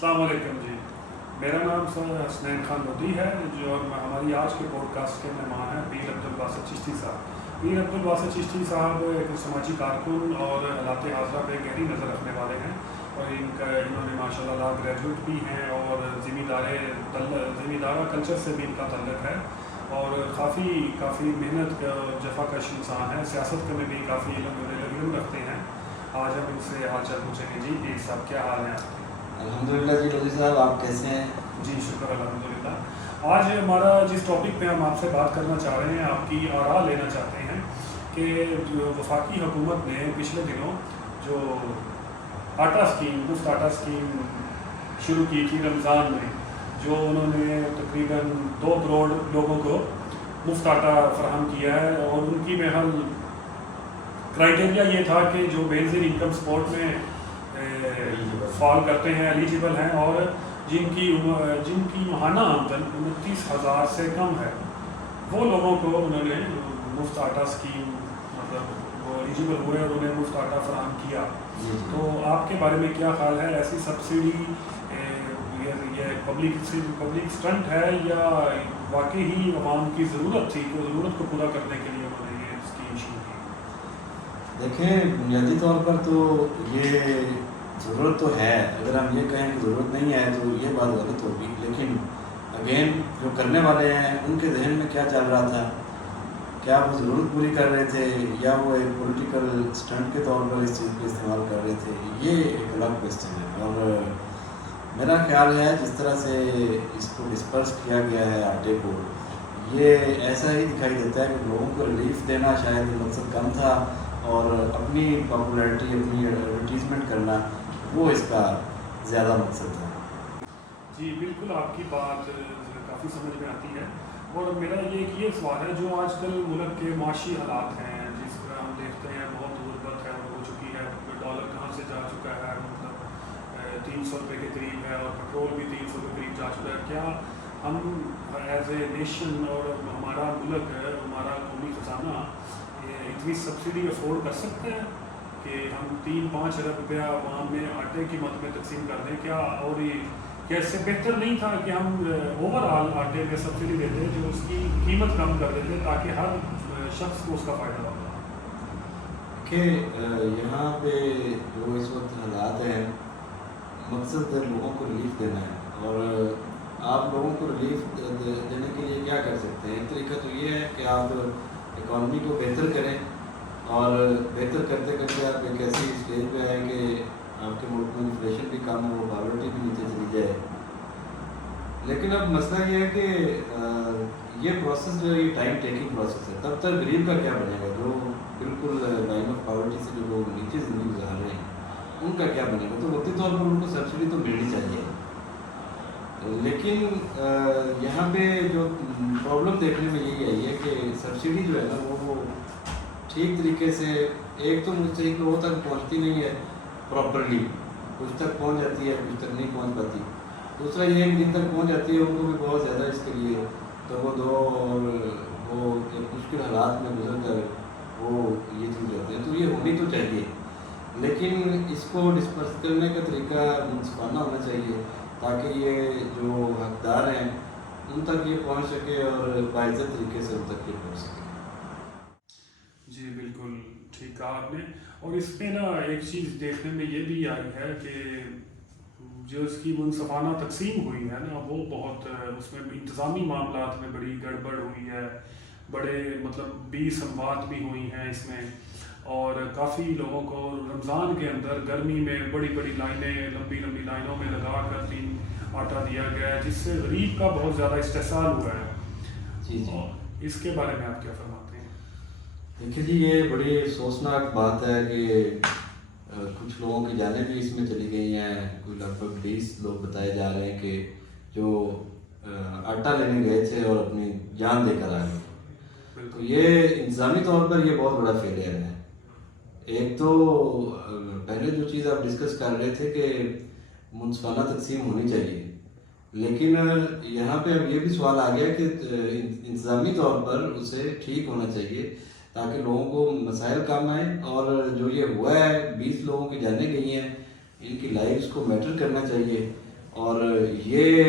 अस्सलाम वालेकुम जी। मेरा नाम हसनैन खान लोधी है जो हमारी आज के पॉडकास्ट के मेहमान हैं पीर अब्दुल बासित चिश्ती साहब। पीर अब्दुल बासित चिश्ती साहब एक समाजी कारकुन और हालात हाज़िरा पे गहरी नज़र रखने वाले हैं और इन्होंने माशाल्लाह ग्रेजुएट भी हैं और ज़मींदारा कल्चर से भी इनका तल्लुक़ है और काफ़ी मेहनत जफ़ाकश इंसान है। सियासत में भी काफ़ी इल्म रखते हैं। आज हम इनसे हाल चाल पूछेंगे। जी पीर साहब, क्या हाल है आपके? अल्हम्दुलिल्लाह जी लोधी साहब, आप कैसे हैं? जी शुक्र अल्हम्दुलिल्लाह। आज हमारा जिस टॉपिक पे हम आपसे बात करना चाह रहे हैं, आपकी आरा लेना चाहते हैं कि जो वफाकी हुकूमत ने पिछले दिनों जो मुफ्त आटा स्कीम शुरू की थी रमज़ान में, जो उन्होंने तकरीबन 2 करोड़ लोगों को मुफ्त आटा फराहम किया है और उनकी बहरहाल क्राइटेरिया ये था कि जो बेसिक इनकम सपोर्ट में फॉल करते हैं, एलिजिबल हैं और जिनकी माहाना आमदन 29,000 से कम है, वो लोगों को उन्होंने मुफ्त आटा स्कीम मतलब वो एलिजिबल हुए और उन्हें मुफ्त आटा फराहम किया। तो आपके बारे में क्या ख्याल है? ऐसी सब्सिडी ये पब्लिक स्टंट है या वाकई ही अवाम की ज़रूरत थी, तो ज़रूरत को पूरा करने के लिए उन्होंने ये स्कीम शुरू की? देखें, बुनियादी तौर पर तो ये ज़रूरत तो है। अगर हम ये कहें कि ज़रूरत नहीं है तो ये बात गलत होगी। लेकिन अगेन जो करने वाले हैं उनके जहन में क्या चल रहा था, क्या वो ज़रूरत पूरी कर रहे थे या वो एक पॉलिटिकल स्टंट के तौर पर इस चीज़ को इस्तेमाल कर रहे थे, ये एक अलग क्वेश्चन है। और मेरा ख्याल है जिस तरह से इसको डिस्पर्स किया गया है आटे को, ये ऐसा ही दिखाई देता है कि लोगों को रिलीफ देना शायद मकसद कम था और अपनी पॉपुलैरिटी, अपनी एडवर्टीज़मेंट करना वो इसका ज़्यादा मकसद था। जी बिल्कुल, आपकी बात काफ़ी समझ में आती है और मेरा ये सवाल है, जो आजकल मुल्क के माशी हालात हैं, जिस तरह हम देखते हैं बहुत गुर्बत है हो चुकी है, डॉलर कहाँ से जा चुका है, मतलब 300 रुपये के करीब है और पेट्रोल भी 300 के करीब जा चुका है। क्या हम एज ए नेशन और हमारा मुल्क है, हमारा कौमी ख़जाना इतनी सब्सिडी अफोर्ड कर सकते हैं कि हम 3-5 अरब रुपया आवाम में आटे की मद में तकसीम कर दें? क्या और ये कैसे बेहतर नहीं था कि हम ओवरऑल आटे में सब्सिडी देते जो उसकी कीमत कम कर देते ताकि हर शख्स को उसका फ़ायदा होता? कि यहाँ पे जो इस वक्त हालात हैं, मकसद लोगों को रिलीफ देना है और आप लोगों को रिलीफ देने के लिए क्या कर सकते हैं? एक तरीका तो ये है कि आप इकॉनमी को बेहतर करें और बेहतर करते करते आप एक ऐसी स्टेज पे आए कि आपके मुल्क में इन्फ्लेशन भी कम हो, पॉवर्टी भी नीचे चली जाए। लेकिन अब मसला ये है कि ये प्रोसेस जो है ये टाइम टेकिंग प्रोसेस है। तब तक गरीब का क्या बनेगा? जो बिल्कुल लाइन ऑफ पॉवर्टी से जो लोग नीचे ज़िंदगी गुजार रहे हैं उनका क्या बनेगा? तो वक्ती तौर पर उनको सब्सिडी तो मिलनी चाहिए। लेकिन यहाँ पे जो प्रॉब्लम देखने में यही आई है कि सब्सिडी जो है ना वो ठीक तरीके से एक तो मुस्तहिक लोगों तक पहुँचती नहीं है प्रॉपरली, कुछ तक पहुँच जाती है, कुछ तक नहीं पहुँच पाती। दूसरा ये एक दिन तक पहुँच जाती है, उनको भी बहुत ज़्यादा इसके लिए तो वो दो और वो एक मुश्किल हालात में गुजर कर वो ये चीज़ रहते हैं। तो ये होनी तो चाहिए, लेकिन इसको डिस्पर्स करने का तरीका मुनसिफाना होना चाहिए ताकि ये जो हकदार हैं उन तक ये पहुंच सके और बाइज़्ज़त तरीके से उन तक ये पहुंच सके। जी बिल्कुल ठीक कहा आपने। और इसमें ना एक चीज़ देखने में ये भी आई है कि जो इसकी मुनसफाना तकसीम हुई है ना, वो बहुत उसमें इंतज़ामी मामलात में बड़ी गड़बड़ हुई है, बड़े मतलब 20 अमवात भी हुई हैं इसमें और काफ़ी लोगों को रमज़ान के अंदर गर्मी में बड़ी बड़ी लाइनें, लंबी लंबी लाइनों में लगा कर तीन आटा दिया गया है, जिससे गरीब का बहुत ज़्यादा इस्तेसाल हुआ है। जी जी, और इसके बारे में आप क्या फरमाते हैं? देखिए जी, ये बड़ी अफसोसनाक बात है कि कुछ लोगों की जानें भी इसमें चली गई हैं। कोई लगभग 20 लोग बताए जा रहे हैं कि जो आटा लेने गए थे और अपनी जान देकर आ गए। तो ये इंतज़ामी तौर पर ये बहुत बड़ा फेलियर है। एक तो पहले जो चीज़ आप डिस्कस कर रहे थे कि मुनसिफाना तकसीम होनी चाहिए, लेकिन यहाँ पे अब ये भी सवाल आ गया कि इंतज़ामी तौर पर उसे ठीक होना चाहिए ताकि लोगों को मसाइल कम आए। और जो ये हुआ है 20 लोगों की जानें गई हैं, इनकी लाइफ्स को मैटर करना चाहिए اور یہ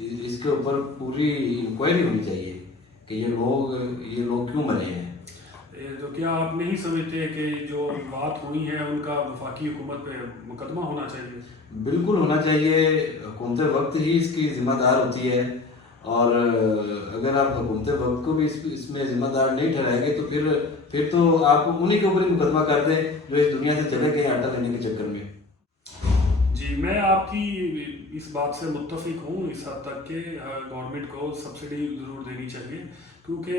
اس کے اوپر پوری انکوائری ہونی چاہیے کہ یہ لوگ کیوں مرے ہیں. تو کیا آپ نہیں سمجھتے کہ جو بات ہوئی ہے ان کا وفاقی حکومت پہ مقدمہ ہونا چاہیے؟ بالکل ہونا چاہیے. حکومت وقت ہی اس کی ذمہ دار ہوتی ہے، اور اگر آپ حکومت وقت کو بھی اس میں ذمہ دار نہیں ٹھہرائیں گے تو پھر تو آپ انہی کے اوپر ہی مقدمہ کر دیں جو اس دنیا سے چلے گئے آٹا لینے کے چکر میں. جی، میں آپ کی اس بات سے متفق ہوں اس حد تک کہ گورنمنٹ کو سبسڈی ضرور دینی چاہیے، کیونکہ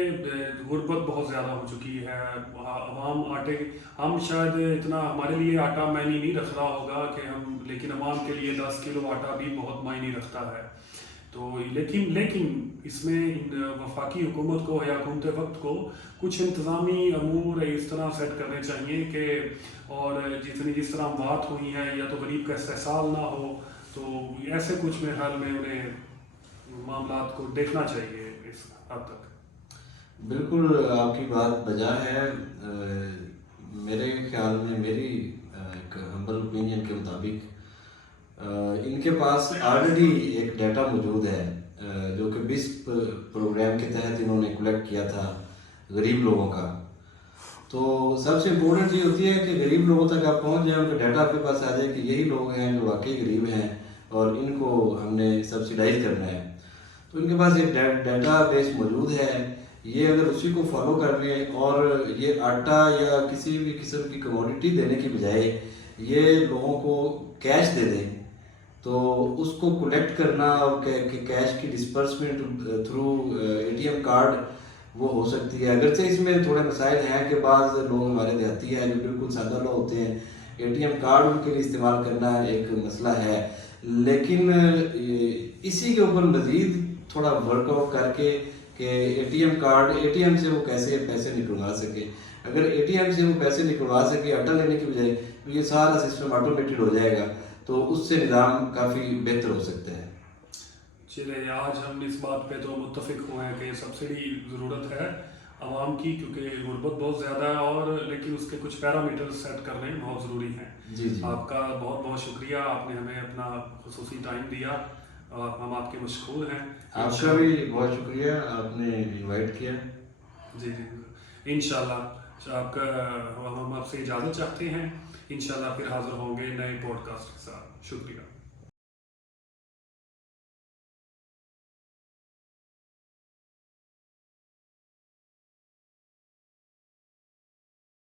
غربت بہت زیادہ ہو چکی ہے. عوام ہم شاید اتنا ہمارے لیے آٹا معنی نہیں رکھ رہا ہوگا کہ لیکن عوام کے لیے 10 کلو آٹا بھی بہت معنی رکھتا ہے. تو لیکن اس میں وفاقی حکومت کو یا حکومت وقت کو کچھ انتظامی امور اس طرح سیٹ کرنے چاہیے کہ اور جس طرح بات ہوئی ہے یا تو غریب کا استحصال نہ ہو، تو ایسے کچھ میرے خیال میں انہیں معاملات کو دیکھنا چاہیے اس حد تک. بالکل آپ کی بات بجا ہے. میرے خیال میں میری ایک ہمبل اوپینین کے مطابق ان کے پاس آلریڈی ایک ڈیٹا موجود ہے جو کہ بسپ پروگرام کے تحت انہوں نے کلیکٹ کیا تھا غریب لوگوں کا. تو سب سے امپورٹنٹ یہ ہوتی ہے کہ غریب لوگوں تک آپ پہنچ جائیں، ان کا ڈیٹا آپ کے پاس آ جائے کہ یہی لوگ ہیں جو واقعی غریب ہیں اور ان کو ہم نے سبسیڈائز کرنا ہے. تو ان کے پاس ایک ڈیٹا بیس موجود ہے. یہ اگر اسی کو فالو کر رہے ہیں اور یہ آٹا یا کسی بھی قسم کی کموڈٹی دینے کی بجائے یہ لوگوں کو کیش دے دیں تو اس کو کلیکٹ کرنا اور کیش کی ڈسپرسمنٹ تھرو ATM کارڈ وہ ہو سکتی ہے. اگرچہ اس میں تھوڑے مسائل ہیں کہ بعض لوگ ہمارے دیہاتی ہیں جو بالکل سادہ لوگ ہوتے ہیں، ATM کارڈ ان کے لیے استعمال کرنا ایک مسئلہ ہے. لیکن اسی کے اوپر مزید تھوڑا ورک آؤٹ کر کے کہ ATM کارڈ ATM سے وہ کیسے پیسے نکلوا سکے. اگر ATM سے وہ پیسے نکلوا سکے آٹا لینے کی بجائے تو یہ سارا سسٹم آٹومیٹڈ ہو جائے گا، تو اس سے نظام کافی بہتر ہو سکتا ہے. چلے آج ہم اس بات پہ تو متفق ہوئے ہیں کہ سبسڈی ضرورت ہے عوام کی، کیونکہ غربت بہت زیادہ ہے اور لیکن اس کے کچھ پیرامیٹر سیٹ کرنے بہت ضروری ہیں. جی جی آپ کا بہت بہت شکریہ، آپ نے ہمیں اپنا خصوصی ٹائم دیا اور ہم آپ کے مشکور ہیں. آپ کا بھی بہت شکریہ، آپ نے انوائٹ کیا. جی انشاءاللہ ہم آپ سے اجازت چاہتے ہیں. انشاءاللہ پھر حاضر ہوں گے نئے پوڈ کاسٹ کے ساتھ. شکریہ.